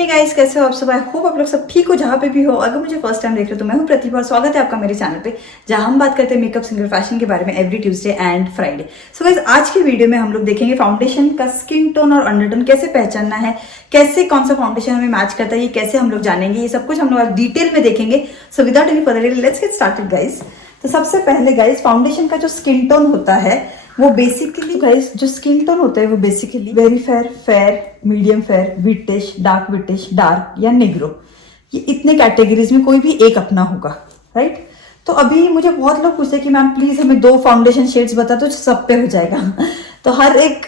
Hey guys, कैसे हो आप सब। आई होप आप लोग सब ठीक हो जहाँ पे भी हो। अगर मुझे फर्स्ट टाइम देख रहे हो तो मैं हूँ प्रतिभा और स्वागत है आपका मेरे चैनल पे, जहाँ हम बात करते हैं मेकअप, सिंगर, फैशन के बारे में every Tuesday and Friday. So guys, आज की वीडियो में हम लोग देखेंगे फाउंडेशन का स्किन टोन और अंडरटोन कैसे पहचानना है, कैसे कौन सा फाउंडेशन हमें मैच करता है, ये कैसे हम लोग जानेंगे, ये सब कुछ हम लोग आज डिटेल में देखेंगे। So without any further delay let's get started guys. तो सबसे पहले गाइस, फाउंडेशन का जो स्किन टोन होता है वो बेसिकली गाइस, जो स्किन टोन होता है वो basically very fair, fair, medium fair, whitish, dark whitish, dark या नेग्रो, ये इतने कैटेगरीज में कोई भी एक अपना होगा, राइट। तो अभी मुझे बहुत लोग पूछते हैं कि मैम प्लीज हमें 2 फाउंडेशन शेड्स बता दो, सब पे हो जाएगा। तो हर एक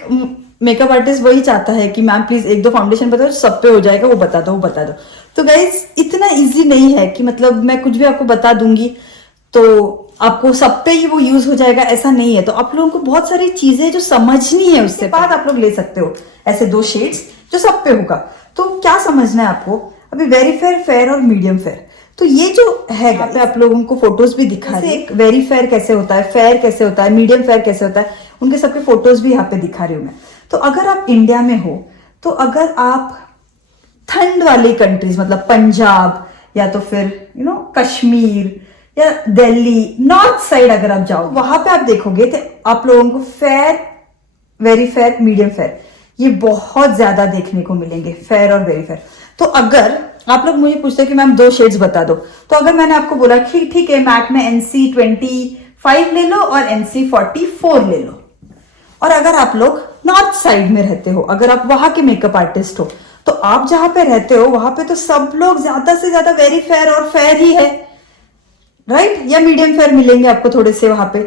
मेकअप आर्टिस्ट वही चाहता है कि मैम प्लीज 1-2 फाउंडेशन बता दो, सब पे हो जाएगा, वो बता दो, वो बता दो। तो गाइस, इतना ईजी नहीं है कि मतलब मैं कुछ भी आपको बता दूंगी तो आपको सब पे ही वो यूज हो जाएगा, ऐसा नहीं है। तो आप लोगों को बहुत सारी चीजें जो समझनी है, उसके बाद आप लोग ले सकते हो ऐसे 2 शेड्स जो सब पे होगा। तो क्या समझना है आपको, अभी वेरी फेयर, फेयर और मीडियम फेयर। तो ये जो है यहाँ पे आप लोगों को फोटोज भी दिखा रही है, एक वेरी फेयर कैसे होता है, फेयर कैसे होता है, मीडियम फेयर कैसे होता है, उनके सबके फोटोज भी यहाँ पे दिखा रही हूँ मैं। तो अगर आप इंडिया में हो, तो अगर आप ठंड वाली कंट्रीज मतलब पंजाब या तो फिर कश्मीर या दिल्ली, नॉर्थ साइड अगर आप जाओ, वहां पे आप देखोगे तो आप लोगों को fair, very fair, medium fair ये बहुत ज्यादा देखने को मिलेंगे, फेयर और वेरी फेयर। तो अगर आप लोग मुझे पूछते हैं कि मैम 2 शेड्स बता दो, तो अगर मैंने आपको बोला ठीक है मैक में NC25 ले लो और NC44 ले लो, और अगर आप लोग नॉर्थ साइड में रहते हो, अगर आप वहां के मेकअप आर्टिस्ट हो, तो आप जहां पे रहते हो वहां पे तो सब लोग ज्यादा से ज्यादा वेरी फेयर और फेयर ही है, राइट, या मीडियम फेयर मिलेंगे आपको थोड़े से वहां पे।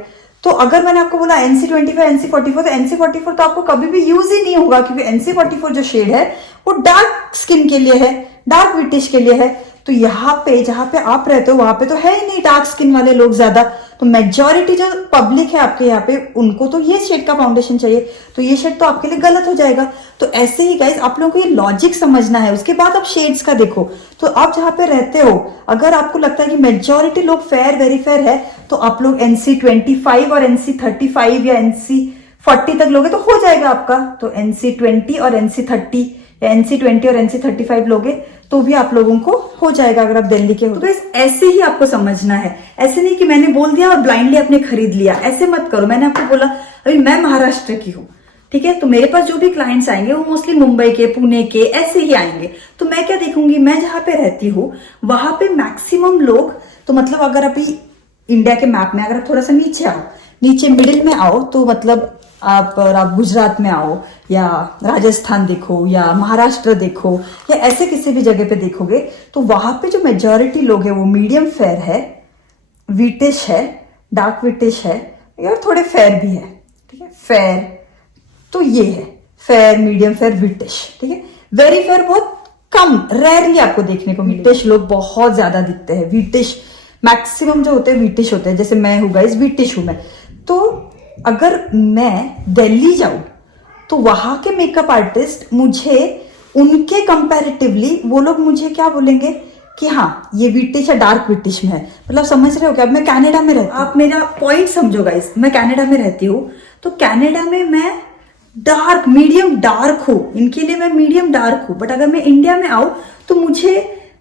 तो अगर मैंने आपको बोला NC25, NC44, तो NC44 तो आपको कभी भी यूज ही नहीं होगा, क्योंकि NC44 जो शेड है वो डार्क स्किन के लिए है, डार्क विटिश के लिए है। तो यहाँ पे जहां पे आप रहते हो वहां पे तो है ही नहीं डार्क स्किन वाले लोग ज्यादा, तो मेजॉरिटी जो पब्लिक है आपके यहाँ पे, उनको तो ये शेड का फाउंडेशन चाहिए, तो ये शेड तो आपके लिए गलत हो जाएगा। तो ऐसे ही गाइस, आप लोगों को ये लॉजिक समझना है, उसके बाद आप शेड्स का देखो। तो आप जहां पे रहते हो, अगर आपको लगता है कि मेजॉरिटी लोग फेयर, वेरी फेयर है, तो आप लोग NC25 और NC35 या NC40 तक लोगे तो हो जाएगा आपका। तो NC20 और NC30 या NC20 और NC35 लोगे तो भी आप लोगों को हो जाएगा, अगर आप दिल्ली के हो। तो बस ऐसे ही आपको समझना है, ऐसे नहीं कि मैंने बोल दिया और ब्लाइंडली आपने खरीद लिया, ऐसे मत करो। मैंने आपको बोला अभी मैं महाराष्ट्र की हूँ, ठीक है, तो मेरे पास जो भी क्लाइंट्स आएंगे वो मोस्टली मुंबई के, पुणे के, ऐसे ही आएंगे। तो मैं क्या देखूंगी, मैं जहां पे रहती हूँ वहां पे मैक्सिमम लोग, तो मतलब अगर अभी इंडिया के मैप में अगर आप थोड़ा सा नीचे आओ, नीचे मिडिल में आओ, तो मतलब आप गुजरात में आओ या राजस्थान देखो या महाराष्ट्र देखो या ऐसे किसी भी जगह पे देखोगे, तो वहां पे जो मेजॉरिटी लोग है वो मीडियम फेयर है, विटिश है, डार्क विटिश है, या थोड़े फेयर भी है, ठीक है, फेयर। तो ये है फेयर, मीडियम फेयर, विटिश, ठीक है। वेरी फेयर बहुत कम, रेयरली आपको देखने को मिलते हैं, लोग बहुत ज्यादा दिखते हैं। विटिश मैक्सिमम जो होते हैं विटिश होते हैं, जैसे मैं हूँ गाइस, विटिश हूं मैं। तो अगर मैं दिल्ली जाऊं तो वहां के मेकअप आर्टिस्ट मुझे, उनके कंपैरेटिवली वो लोग मुझे क्या बोलेंगे कि हाँ ये विटिश या डार्क विटिश में है। मतलब समझ रहे हो क्या, अब मैं कनाडा में रहती हूँ, आप मेरा पॉइंट समझो गाइस, मैं कनाडा में रहती हूँ, तो कनाडा में मैं डार्क, मीडियम डार्क हूं, इनके लिए मैं मीडियम डार्क हूं। बट अगर मैं इंडिया में आऊं तो मुझे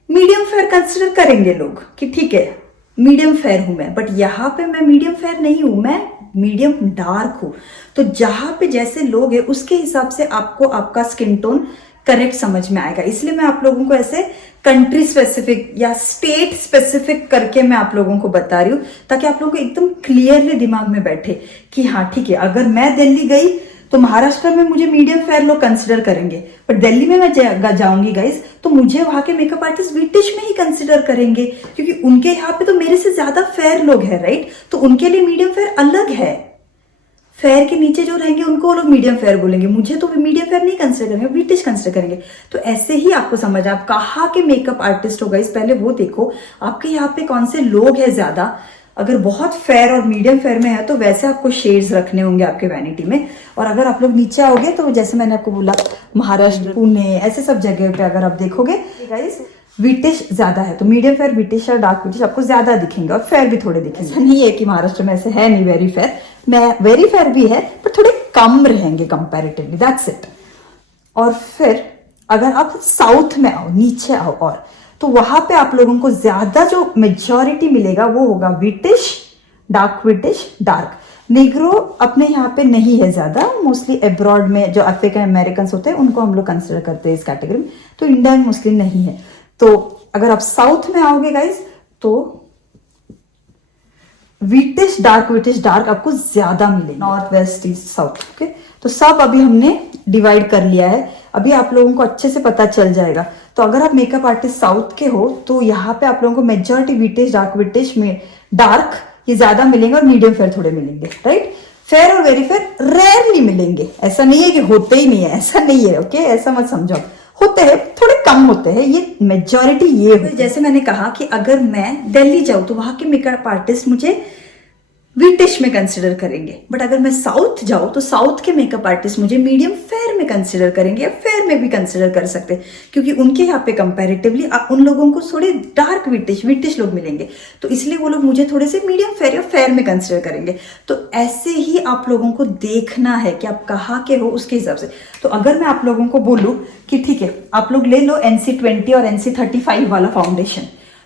मीडियम फेयर कंसिडर करेंगे लोग कि ठीक है मीडियम फेयर हूं मैं, बट यहाँ पे मैं मीडियम फेयर नहीं हूं, मैं मीडियम डार्क हूं। तो जहां पे जैसे लोग हैं उसके हिसाब से आपको आपका स्किन टोन करेक्ट समझ में आएगा। इसलिए मैं आप लोगों को ऐसे कंट्री स्पेसिफिक या स्टेट स्पेसिफिक करके मैं आप लोगों को बता रही हूँ, ताकि आप लोगों को एकदम क्लियरली दिमाग में बैठे कि हाँ ठीक है, अगर मैं दिल्ली गई तो महाराष्ट्र में मुझे मीडियम फेयर लोग कंसिडर करेंगे, पर दिल्ली में मैं जाऊंगी गाइस तो मुझे वहां के मेकअप आर्टिस्ट विटिश में ही कंसिडर करेंगे, क्योंकि उनके यहाँ पे तो मेरे से ज्यादा फेयर लोग हैं, राइट। तो उनके लिए मीडियम फेयर अलग है, फेयर के नीचे जो रहेंगे उनको वो लोग मीडियम फेयर बोलेंगे, मुझे तो मीडियम फेयर नहीं कंसिडर करेंगे, विटिश कंसिडर करेंगे। तो ऐसे ही आपको समझ, आप कहाँ के मेकअप आर्टिस्ट हो गाइस, पहले वो देखो आपके यहाँ पे कौन से लोग हैं ज्यादा। अगर बहुत फेयर और मीडियम फेयर में है तो वैसे आपको शेड्स रखने होंगे आपके वैनिटी में। और अगर आप लोग नीचे आओगे तो जैसे मैंने आपको बोला महाराष्ट्र, पुणे, ऐसे सब जगह पे अगर आप देखोगे गाइस विटिश ज्यादा है, तो मीडियम फेयर, विटिश और डार्क विटिश आपको ज्यादा दिखेंगे और फेयर भी थोड़े दिखेंगे। ऐसा नहीं है कि महाराष्ट्र में ऐसे है नहीं वेरी फेयर, मैं वेरी फेयर भी है पर थोड़े कम रहेंगे कंपैरेटिवली, दैट्स इट। और फिर अगर आप साउथ में आओ, नीचे आओ, और तो वहां पे आप लोगों को ज्यादा जो मेजॉरिटी मिलेगा वो होगा whitish, dark whitish, dark Negro. अपने यहाँ पे नहीं है ज्यादा, मोस्टली अब्रॉड में जो अफ्रीकन अमेरिकन होते हैं उनको हम लोग कंसिडर करते हैं इस कैटेगरी में, तो इंडिया में मोस्टली नहीं है। तो अगर आप साउथ में आओगे गाइज तो विटिश, डार्क विटिश, डार्क आपको ज्यादा मिलेगा। North, west, east, south, okay. तो सब अभी हमने डिवाइड कर लिया है, अभी आप लोगों को अच्छे से पता चल जाएगा। तो अगर आप मेकअप आर्टिस्ट साउथ के हो तो यहाँ पे आप लोगों को मेजॉरिटी विटिश, डार्क विटिश में डार्क ये ज्यादा मिलेंगे और मीडियम फेयर थोड़े मिलेंगे, राइट। फेयर और वेरी फेयर रेयरली मिलेंगे, ऐसा नहीं है कि होते ही नहीं है, ऐसा नहीं है, ओके। ऐसा मत समझो, होते हैं, थोड़े कम होते हैं, ये मेजॉरिटी ये है। जैसे मैंने कहा कि अगर मैं दिल्ली जाऊं तो वहां के मेकअप आर्टिस्ट मुझे विटिश में कंसिडर करेंगे, बट अगर मैं साउथ जाऊं तो साउथ के मेकअप आर्टिस्ट मुझे मीडियम फेयर में कंसिडर करेंगे, या फेयर में भी कंसिडर कर सकते हैं, क्योंकि उनके यहाँ पे कंपैरेटिवली उन लोगों को थोड़े डार्क विटिश लोग मिलेंगे, तो इसलिए वो लोग मुझे थोड़े से मीडियम फेयर या फेयर में कंसिडर करेंगे। तो ऐसे ही आप लोगों को देखना है कि आप कहाँ के हो, उसके हिसाब से। तो अगर मैं आप लोगों को बोलूँ कि ठीक है आप लोग ले लो NC20 और NC35 वाला फाउंडेशन,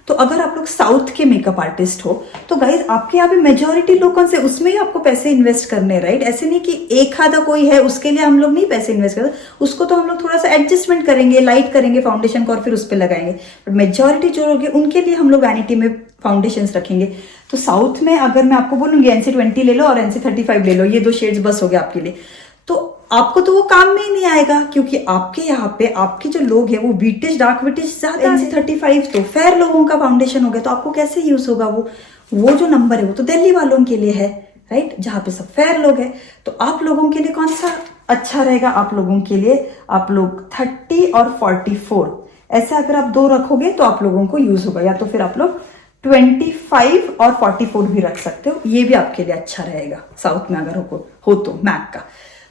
तो अगर आप लोग साउथ के मेकअप आर्टिस्ट हो तो गाइज आपके यहाँ पे मेजॉरिटी लोग कौन से, उसमें ही आपको पैसे इन्वेस्ट करने, राइट। ऐसे नहीं कि एक आधा कोई है उसके लिए हम लोग नहीं पैसे इन्वेस्ट करते, उसको तो हम लोग थोड़ा सा एडजस्टमेंट करेंगे, लाइट करेंगे फाउंडेशन को और फिर उस पर लगाएंगे, बट मेजॉरिटी जो लोग उनके लिए हम लोग वैनिटी में फाउंडेशन रखेंगे। तो साउथ में अगर मैं आपको बोलूंगी NC20 ले लो और NC35 ले लो, ये 2 शेड्स बस हो गए आपके लिए, तो आपको तो वो काम में ही नहीं आएगा, क्योंकि आपके यहाँ पे आपके जो लोग हैं वो विटिश, डार्क विटिश ज्यादा। NC35 तो फेयर लोगों का फाउंडेशन हो गया, तो आपको कैसे यूज होगा वो जो नंबर है वो तो दिल्ली वालों के लिए है, राइट, जहाँ पे सब फेयर लोग हैं। तो आप लोगों के लिए कौन सा अच्छा रहेगा? आप लोगों के लिए आप लोग 30 और 44 ऐसे अगर आप 2 रखोगे तो आप लोगों को यूज होगा, या तो फिर आप लोग 25 और 44 भी रख सकते हो, ये भी आपके लिए अच्छा रहेगा साउथ में अगर हो तो मैक का।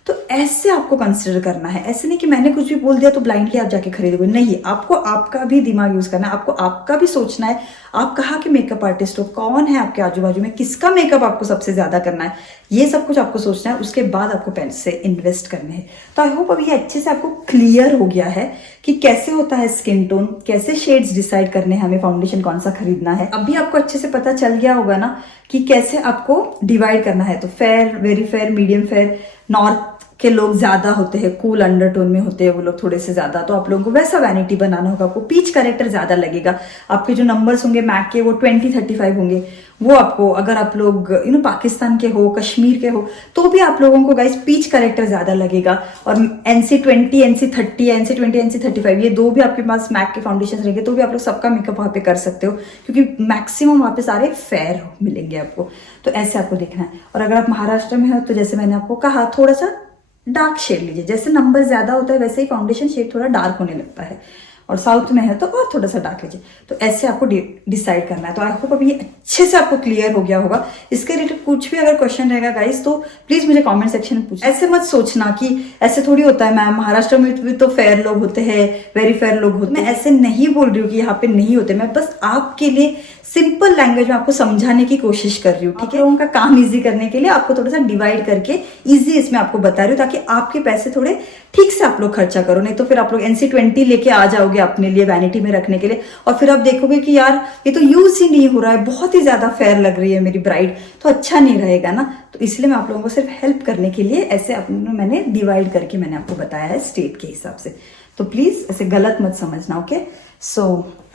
तो ऐसे आपको कंसिडर करना है, ऐसे नहीं कि मैंने कुछ भी बोल दिया तो ब्लाइंडली आप जाके खरीदोगे, नहीं। आपको आपका भी दिमाग यूज करना है, आपको आपका भी सोचना है आप कहाँ के मेकअप आर्टिस्ट हो, कौन है आपके आजू बाजू में, किसका मेकअप आपको सबसे ज्यादा करना है, ये सब कुछ आपको सोचना है, उसके बाद आपको पैसे इन्वेस्ट करने हैं। तो आई होप अभी ये अच्छे से आपको क्लियर हो गया है कि कैसे होता है स्किन टोन, कैसे शेड्स डिसाइड करने हैं, हमें फाउंडेशन कौन सा खरीदना है। अभी आपको अच्छे से पता चल गया होगा ना कि कैसे आपको डिवाइड करना है। तो fair, very fair, medium fair, north के लोग ज्यादा होते हैं, कूल अंडरटोन में होते हैं वो लोग थोड़े से ज्यादा, तो आप लोगों को वैसा वैनिटी बनाना होगा। आपको पीच कैरेक्टर ज्यादा लगेगा, आपके जो नंबर्स होंगे मैक के वो 20-35 होंगे, वो आपको, अगर आप लोग पाकिस्तान के हो, कश्मीर के हो, तो भी आप लोगों को गाइस पीच कैरेक्टर ज्यादा लगेगा। और NC20, NC30, NC20, NC35 ये 2 भी आपके पास मैक के फाउंडेशन रहेंगे, तो भी आप लोग सबका मेकअप वहां पे कर सकते हो, क्योंकि मैक्सिमम वहां पे सारे फेयर मिलेंगे आपको। तो ऐसे आपको देखना है। और अगर आप महाराष्ट्र में हो तो जैसे मैंने आपको कहा थोड़ा सा डार्क शेड लीजिए, जैसे नंबर ज्यादा होता है वैसे ही फाउंडेशन शेड थोड़ा डार्क होने लगता है, और साउथ में है तो और थोड़ा सा डार्क लीजिए। तो ऐसे आपको डिसाइड करना है। तो आई होप अभी ये अच्छे से आपको क्लियर हो गया होगा। इसके रिलेटेड कुछ भी अगर क्वेश्चन रहेगा गाइस तो प्लीज मुझे कमेंट सेक्शन में पूछिए। ऐसे मत सोचना कि ऐसे थोड़ी होता है मैम, महाराष्ट्र में भी तो फेयर लोग होते हैं, वेरी फेयर लोग होते हैं। मैं ऐसे नहीं बोल रही हूँ कि यहाँ पे नहीं होते, मैं बस आपके लिए सिंपल लैंग्वेज में आपको समझाने की कोशिश कर रही हूँ, ठीक है। लोगों का काम इजी करने के लिए आपको थोड़ा सा डिवाइड करके इजी इसमें आपको बता रही हूँ, ताकि आपके पैसे थोड़े ठीक से आप लोग खर्चा करो। नहीं तो फिर आप लोग NC20 लेके आ जाओगे अपने लिए वैनिटी में रखने के लिए, और फिर आप देखोगे कि यार ये तो यूज ही नहीं हो रहा है, बहुत ही ज्यादा फेयर लग रही है मेरी ब्राइड, तो अच्छा नहीं रहेगा ना। तो इसलिए मैं आप लोगों को सिर्फ हेल्प करने के लिए ऐसे मैंने डिवाइड करके मैंने आपको बताया है स्टेट के हिसाब से। तो प्लीज ऐसे गलत मत समझना, ओके। सो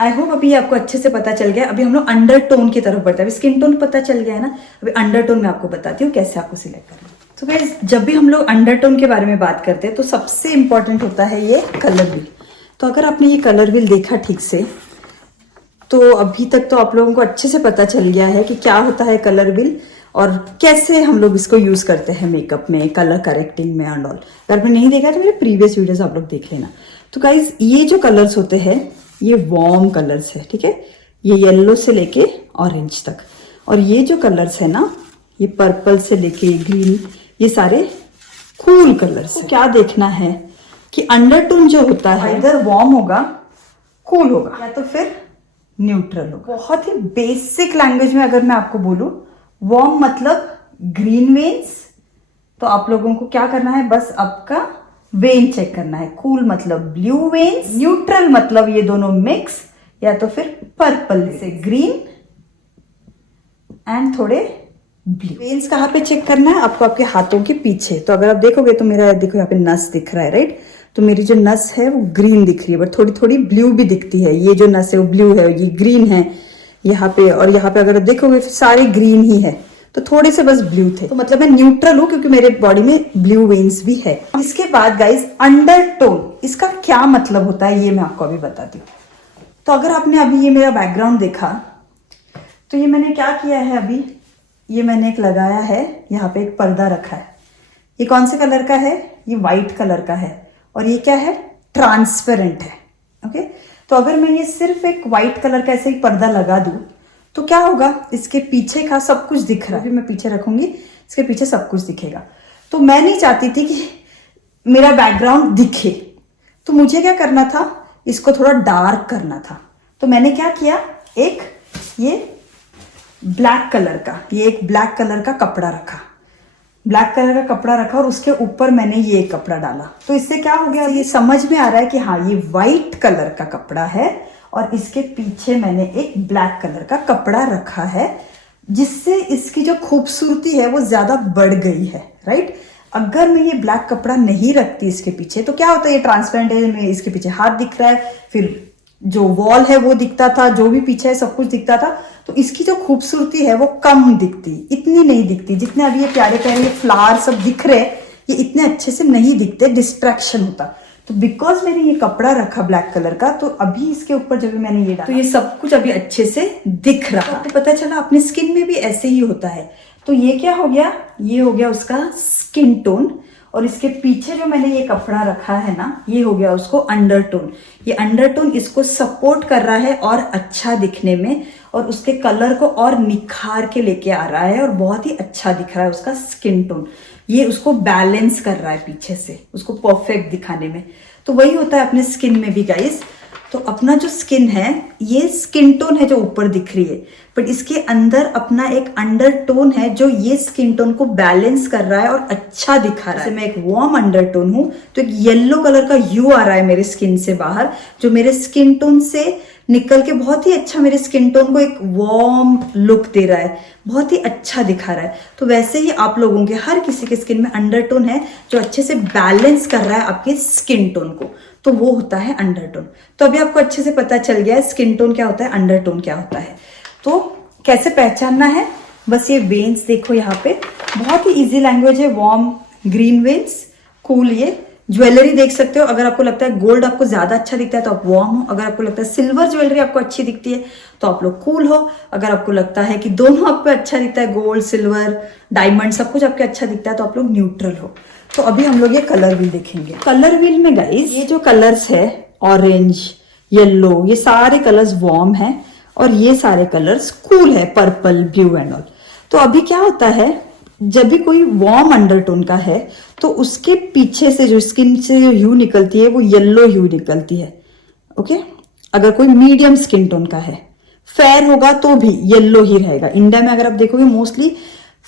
आई होप अभी आपको अच्छे से पता चल गया। अभी हम लोग अंडरटोन की तरफ बढ़ते हैं। अभी स्किन टोन पता चल गया है ना, अभी अंडरटोन में आपको बताती हूँ कैसे आपको सिलेक्ट करना है। तो गाइस जब भी हम लोग अंडरटोन के बारे में बात करते हैं तो सबसे इंपॉर्टेंट होता है ये कलर व्हील। तो अगर आपने ये कलर व्हील देखा ठीक से, तो अभी तक तो आप लोगों को अच्छे से पता चल गया है कि क्या होता है कलर व्हील और कैसे हम लोग इसको यूज करते हैं मेकअप में, कलर करेक्टिंग में एंड ऑल। अगर आपने नहीं देखा तो मेरे प्रीवियस वीडियोस आप लोग देख लेना। तो गाइज ये जो कलर्स होते हैं ये वार्म कलर्स है, ठीक है, ये येलो से लेके ऑरेंज तक, और ये जो कलर्स है ना ये पर्पल से लेके ग्रीन, ये सारे कूल कलर्स है। क्या देखना है कि अंडरटोन जो होता है इधर वार्म होगा, कूल होगा, या तो फिर न्यूट्रल होगा। बहुत ही बेसिक लैंग्वेज में अगर मैं आपको बोलूं, वार्म मतलब ग्रीन वेन्स, तो आप लोगों को क्या करना है, बस आपका वेन चेक करना है। कूल मतलब ब्लू वेन्स, न्यूट्रल मतलब ये दोनों मिक्स, या तो फिर पर्पल से ग्रीन एंड थोड़े ब्लू। वेन्स कहाँ पे चेक करना है आपको? आपके हाथों के पीछे। तो अगर आप देखोगे तो मेरा देखो यहाँ पे नस दिख रहा है, राइट? तो मेरी जो नस है वो ग्रीन दिख रही है, बट थोड़ी थोड़ी ब्लू भी दिखती है। ये जो नस है वो ब्लू है, ये ग्रीन है यहाँ पे, और यहाँ पे अगर देखोगे सारे ग्रीन ही है, तो थोड़े से बस ब्लू थे। तो मतलब मैं न्यूट्रल हूँ क्योंकि मेरे बॉडी में ब्लू वेन्स भी है। इसके बाद गाइस अंडरटोन, इसका क्या मतलब होता है ये मैं आपको अभी बताती हूँ। तो अगर आपने अभी ये मेरा बैकग्राउंड देखा, तो ये मैंने क्या किया है अभी, ये मैंने एक लगाया है, यहाँ पे एक पर्दा रखा है। ये कौन से कलर का है? ये व्हाइट कलर का है, और ये क्या है? ट्रांसपेरेंट है। ओके, तो अगर मैं ये सिर्फ एक व्हाइट कलर का ऐसे ही पर्दा लगा दूं तो क्या होगा? इसके पीछे का सब कुछ दिख रहा है। मैं पीछे रखूंगी, इसके पीछे सब कुछ दिखेगा। तो मैं नहीं चाहती थी कि मेरा बैकग्राउंड दिखे, तो मुझे क्या करना था? इसको थोड़ा डार्क करना था। तो मैंने क्या किया, एक ये ब्लैक कलर का, ये एक ब्लैक कलर का कपड़ा रखा, ब्लैक कलर का कपड़ा रखा, और उसके ऊपर मैंने ये कपड़ा डाला। तो इससे क्या हो गया? ये समझ में आ रहा है कि हाँ ये व्हाइट कलर का कपड़ा है, और इसके पीछे मैंने एक ब्लैक कलर का कपड़ा रखा है, जिससे इसकी जो खूबसूरती है वो ज्यादा बढ़ गई है, राइट? अगर मैं ये ब्लैक कपड़ा नहीं रखती इसके पीछे तो क्या होता है? ये ट्रांसपेरेंट है, मैं इसके पीछे हाथ दिख रहा है, फिर जो वॉल है वो दिखता था, जो भी पीछे है सब कुछ दिखता था, तो इसकी जो खूबसूरती है वो कम दिखती, इतनी नहीं दिखती। जितने अभी ये प्यारे प्यारे फ्लावर सब दिख रहे हैं, ये इतने अच्छे से नहीं दिखते, डिस्ट्रैक्शन होता। तो बिकॉज मैंने ये कपड़ा रखा ब्लैक कलर का, तो अभी इसके ऊपर जब मैंने ये डाला तो ये सब कुछ अभी अच्छे से दिख रहा। आपको पता चला अपने स्किन में भी ऐसे ही होता है। तो ये क्या हो गया? ये हो गया उसका स्किन टोन, और इसके पीछे जो मैंने ये कपड़ा रखा है ना, ये हो गया उसको अंडरटोन। ये अंडरटोन इसको सपोर्ट कर रहा है और अच्छा दिखने में, और उसके कलर को और निखार के लेके आ रहा है, और बहुत ही अच्छा दिख रहा है उसका स्किन टोन। ये उसको बैलेंस कर रहा है पीछे से, उसको परफेक्ट दिखाने में। तो वही होता है अपने स्किन में भी गाइस। तो अपना जो स्किन है, ये स्किन टोन है जो ऊपर दिख रही है, बट इसके अंदर अपना एक अंडरटोन है जो ये स्किन टोन को बैलेंस कर रहा है और अच्छा दिखा रहा है। जैसे मैं एक वार्म अंडरटोन हूं, तो एक येलो कलर का ह्यू आ रहा है मेरे स्किन से बाहर, जो मेरे स्किन टोन से निकल के बहुत ही अच्छा मेरे स्किन टोन को एक वार्म लुक दे रहा है, बहुत ही अच्छा दिखा रहा है। तो वैसे ही आप लोगों के हर किसी के स्किन में अंडरटोन है जो अच्छे से बैलेंस कर रहा है आपके स्किन टोन को, तो वो होता है अंडरटोन। तो अभी आपको अच्छे से पता चल गया है स्किन टोन क्या होता है, अंडरटोन क्या होता है। तो कैसे पहचानना है? बस ये वेन्स देखो यहाँ पे, बहुत ही इजी लैंग्वेज है। Warm green veins, cool. ये ज्वेलरी देख सकते हो, अगर आपको लगता है गोल्ड आपको ज्यादा अच्छा दिखता है तो आप वार्म हो, अगर आपको लगता है सिल्वर ज्वेलरी आपको अच्छी दिखती है तो आप लोग कूल हो, अगर आपको लगता है कि दोनों आपको अच्छा दिखता है, गोल्ड सिल्वर डायमंड सब कुछ आपको अच्छा दिखता है, तो आप लोग न्यूट्रल हो। तो अभी हम लोग ये कलर व्हील देखेंगे। कलर व्हील में गाइस ये जो कलर्स है, ऑरेंज, येलो, ये सारे कलर्स वार्म है, और ये सारे कलर्स कूल है, पर्पल, ब्लू एंड ऑल। तो अभी क्या होता है, जब भी कोई वार्म अंडरटोन का है तो उसके पीछे से जो स्किन से जो ह्यू निकलती है वो येलो ह्यू निकलती है। ओके, अगर कोई मीडियम स्किन टोन का है, फेयर होगा तो भी येलो ही रहेगा। इंडिया में अगर आप देखोगे mostly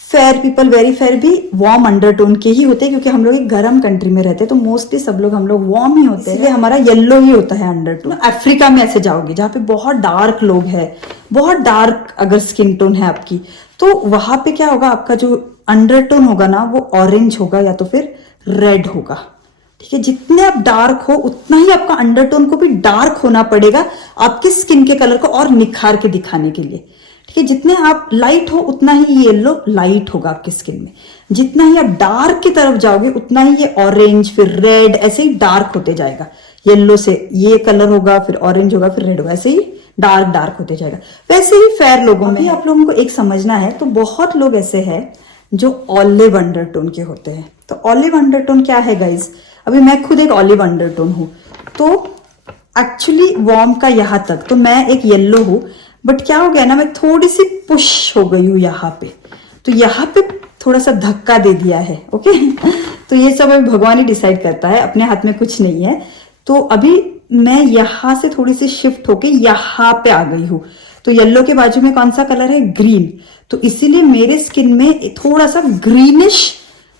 fair people, very fair भी वार्म अंडरटोन के ही होते हैं, क्योंकि हम लोग एक गर्म कंट्री में रहते हैं, तो मोस्टली सब लोग हम लोग वार्म ही होते हैं, इसलिए हमारा येलो ही होता है अंडरटोन। अफ्रीका में ऐसे जाओगे जहाँ पे बहुत डार्क लोग हैं, बहुत डार्क अगर स्किन टोन है आपकी, तो वहां पे क्या होगा, आपका जो अंडरटोन होगा ना वो ऑरेंज होगा या तो फिर रेड होगा। ठीक है, जितने आप डार्क हो उतना ही आपका अंडरटोन को भी डार्क होना पड़ेगा आपके स्किन के कलर को और निखार के दिखाने के लिए। ठीक है, जितने आप लाइट हो उतना ही येलो लाइट होगा आपकी स्किन में, जितना ही आप डार्क की तरफ जाओगे उतना ही ये ऑरेंज, फिर रेड, ऐसे ही डार्क होते जाएगा। येलो से ये कलर होगा, फिर ऑरेंज होगा, फिर रेड होगा, ऐसे ही डार्क डार्क होते जाएगा। वैसे ही फेयर लोगों में आप लोगों को एक समझना है, तो बहुत लोग ऐसे हैं जो ऑलिव अंडरटोन के होते हैं। तो ऑलिव अंडरटोन क्या है गाइज? अभी मैं खुद एक ऑलिव अंडरटोन हूं, तो एक्चुअली वार्म का यहां तक तो मैं एक येलो हूं, बट क्या हो गया ना, मैं थोड़ी सी पुश हो गई हूं यहाँ पे, तो यहाँ पे थोड़ा सा धक्का दे दिया है। ओके तो ये सब अभी भगवान ही डिसाइड करता है, अपने हाथ में कुछ नहीं है। तो अभी मैं यहां से थोड़ी सी शिफ्ट होके यहाँ पे आ गई हूं, तो येलो के बाजू में कौन सा कलर है? ग्रीन। तो इसीलिए मेरे स्किन में थोड़ा सा ग्रीनिश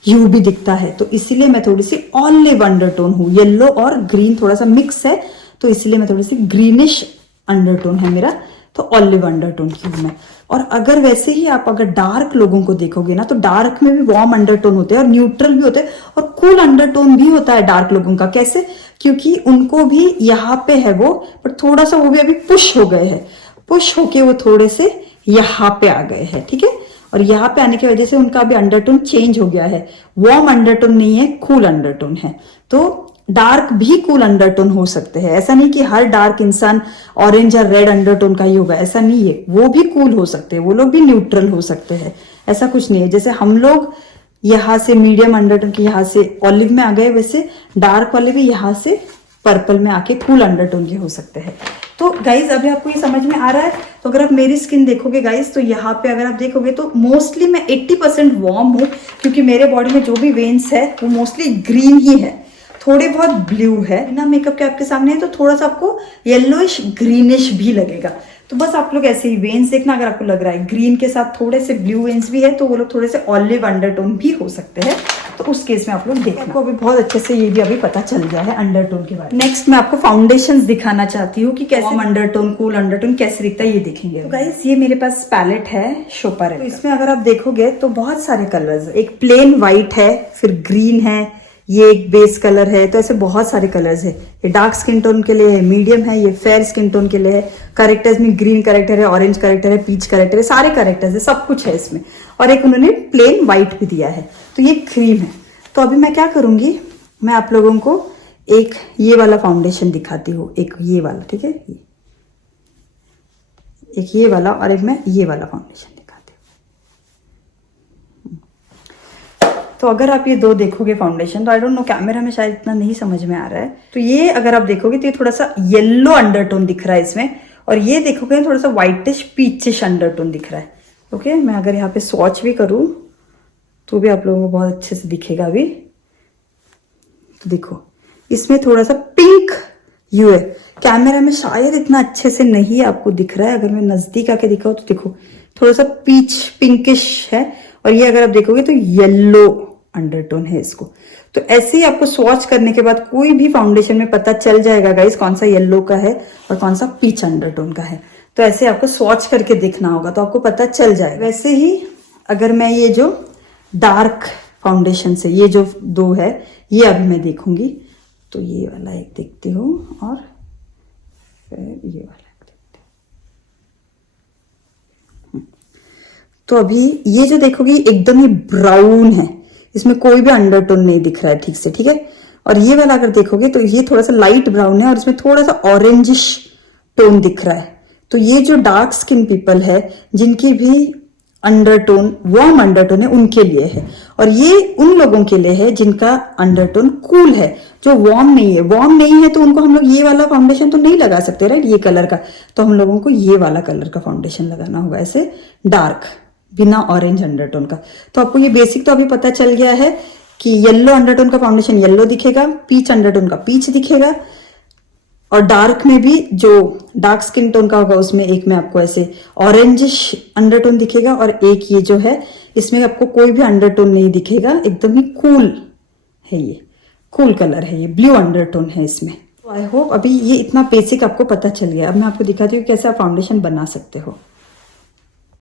ह्यू भी दिखता है, तो इसीलिए मैं थोड़ी सी ऑलिव अंडरटोन हूँ। येलो और ग्रीन थोड़ा सा मिक्स है, तो इसलिए मैं थोड़ी सी ग्रीनिश अंडरटोन है मेरा, तो ऑलिव अंडरटोन की हूं मैं। और अगर वैसे ही आप अगर डार्क लोगों को देखोगे ना, तो डार्क में भी वार्म अंडरटोन होते हैं और न्यूट्रल भी होते हैं और कूल अंडरटोन भी होता है डार्क लोगों का। कैसे? क्योंकि उनको भी यहाँ पे है वो, पर थोड़ा सा वो भी अभी पुश हो गए हैं, पुश होके वो थोड़े से यहाँ पे आ गए हैं, ठीक है। और यहाँ पे आने की वजह से उनका अभी अंडरटोन चेंज हो गया है, वार्म अंडरटोन नहीं है, कूल अंडरटोन है। तो डार्क भी कूल अंडरटोन हो सकते हैं, ऐसा नहीं कि हर डार्क इंसान ऑरेंज या रेड अंडरटोन का ही होगा, ऐसा नहीं है। वो भी कूल हो सकते हैं, वो लोग भी न्यूट्रल हो सकते हैं, ऐसा कुछ नहीं है। जैसे हम लोग यहाँ से मीडियम अंडरटोन के यहाँ से ऑलिव में आ गए, वैसे डार्क वाले भी यहाँ से पर्पल में आके कूल अंडरटोन के हो सकते हैं। तो गाइज अभी आपको ये समझ में आ रहा है। तो अगर आप मेरी स्किन देखोगे गाइज, तो यहाँ पे अगर आप देखोगे तो मोस्टली मैं 80% वार्म हूँ, क्योंकि मेरे बॉडी में जो भी वेन्स है वो मोस्टली ग्रीन ही है, थोड़े बहुत ब्लू है। बिना मेकअप के आपके सामने है तो थोड़ा सा आपको येलोइश ग्रीनिश भी लगेगा। तो बस आप लोग ऐसे ही वेन्स देखना, अगर आपको लग रहा है ग्रीन के साथ थोड़े से ब्लू वेन्स भी है, तो वो लोग थोड़े से ऑलिव अंडरटोन भी हो सकते हैं, तो उस केस में आप लोग देखना। आपको अभी बहुत अच्छे से ये भी अभी पता चल गया है अंडरटोन के बारे में। नेक्स्ट मैं आपको फाउंडेशंस दिखाना चाहती हूँ कि कैसे अंडरटोन, कूल अंडरटोन कैसे दिखता है, ये देखेंगे। तो गाइस ये मेरे पास पैलेट है शोपा, तो इसमें अगर आप देखोगे तो बहुत सारे कलर्स, एक प्लेन व्हाइट है, फिर ग्रीन है, ये एक बेस कलर है, तो ऐसे बहुत सारे कलर्स है। ये डार्क स्किन टोन के लिए है, मीडियम है, ये फेयर स्किन टोन के लिए है। करेक्टर्स में ग्रीन करेक्टर है, ऑरेंज करेक्टर है, पीच करेक्टर है, सारे करेक्टर्स है, सब कुछ है इसमें। और एक उन्होंने प्लेन व्हाइट भी दिया है, तो ये क्रीम है। तो अभी मैं क्या करूंगी, मैं आप लोगों को एक ये वाला फाउंडेशन दिखाती हूँ, एक ये वाला, ठीक है, एक ये वाला और एक मैं ये वाला फाउंडेशन। तो अगर आप ये दो देखोगे फाउंडेशन, तो आई डोंट नो कैमरा में शायद इतना नहीं समझ में आ रहा है, तो ये अगर आप देखोगे तो ये थोड़ा सा येलो अंडरटोन दिख रहा है इसमें, और ये देखोगे थोड़ा सा व्हाइटिश पीचिश अंडरटोन दिख रहा है। ओके, मैं अगर यहाँ पे स्वॉच भी करूँ तो भी आप लोगों को बहुत अच्छे से दिखेगा अभी। तो देखो इसमें थोड़ा सा पिंक यू है, कैमरा में शायद इतना अच्छे से नहीं आपको दिख रहा है, अगर मैं नजदीक आके दिखाऊँ तो देखो थोड़ा सा पीच पिंकिश है, और ये अगर आप देखोगे तो येलो अंडरटोन है इसको। तो ऐसे ही आपको स्वॉच करने के बाद कोई भी फाउंडेशन में पता चल जाएगा गाइस कौन सा येलो का है और कौन सा पीच अंडरटोन का है। तो ऐसे आपको स्वॉच करके देखना होगा, तो आपको पता चल जाएगा। वैसे ही अगर मैं ये जो डार्क फाउंडेशन से ये जो दो है ये अभी मैं देखूंगी, तो ये वाला एक देखती हूँ और फिर ये वाला देखती हूँ। तो अभी ये जो देखोगी एकदम ही ब्राउन है, इसमें कोई भी अंडरटोन नहीं दिख रहा है ठीक से, ठीक है। और ये वाला अगर देखोगे तो ये थोड़ा सा लाइट ब्राउन है और इसमें थोड़ा सा ऑरेंजिश टोन दिख रहा है। तो ये जो डार्क स्किन पीपल है जिनकी भी अंडरटोन वार्म अंडरटोन है उनके लिए है, और ये उन लोगों के लिए है जिनका अंडरटोन कूल है, जो वार्म नहीं है। वार्म नहीं है तो उनको हम लोग ये वाला फाउंडेशन तो नहीं लगा सकते, राइट, ये कलर का। तो हम लोगों को ये वाला कलर का फाउंडेशन लगाना होगा, ऐसे डार्क बिना ऑरेंज अंडरटोन का। तो आपको ये बेसिक तो अभी पता चल गया है कि येलो अंडरटोन का फाउंडेशन येलो दिखेगा, पीच अंडरटोन का पीच दिखेगा, और डार्क में भी जो डार्क स्किन टोन का होगा उसमें एक में आपको ऐसे ऑरेंजिश अंडरटोन दिखेगा, और एक ये जो है इसमें आपको कोई भी अंडरटोन नहीं दिखेगा, एकदम ही कूल है, ये कूल कलर है, ये ब्लू अंडरटोन है इसमें। तो आई होप अभी ये इतना बेसिक आपको पता चल गया। अब मैं आपको दिखाती हूँ कैसे आप फाउंडेशन बना सकते हो।